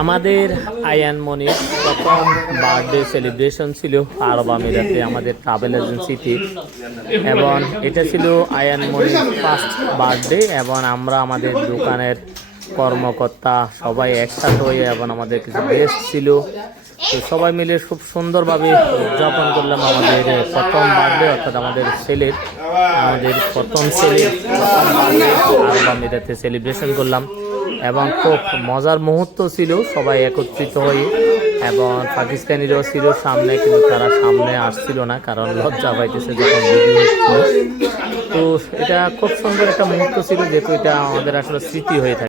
আমাদের আয়ান মনির প্রথম birthday celebration ছিল আরব আমিরাতে আমাদের ট্রাভেল এজেন্সিতে, এবং এটা ছিল আয়ান মনির ফার্স্ট বার্থডে। এবং আমরা আমাদের দোকানের কর্মকর্তা সবাই একসাথে হয়ে, এবং আমাদের কিছু গেস্ট ছিল, তো সবাই মিলে খুব সুন্দরভাবে উদযাপন করলাম আমাদের প্রথম বার্থডে, অর্থাৎ আমাদের প্রথম ছেলের প্রথম বার্থডে আরব আমিরাতে সেলিব্রেশন করলাম। এবং খুব মজার মুহূর্ত ছিল, সবাই একত্রিত হয়ে, এবং পাকিস্তানিরাও ছিল সামনে, কিন্তু তারা সামনে আসছিল না, কারণ লজ্জা পাইতেছে যখন ভিডিও হচ্ছিল। তো এটা খুব সুন্দর একটা মুহূর্ত ছিল, যেহেতু এটা আমাদের আসলে স্মৃতি হয়ে থাকে।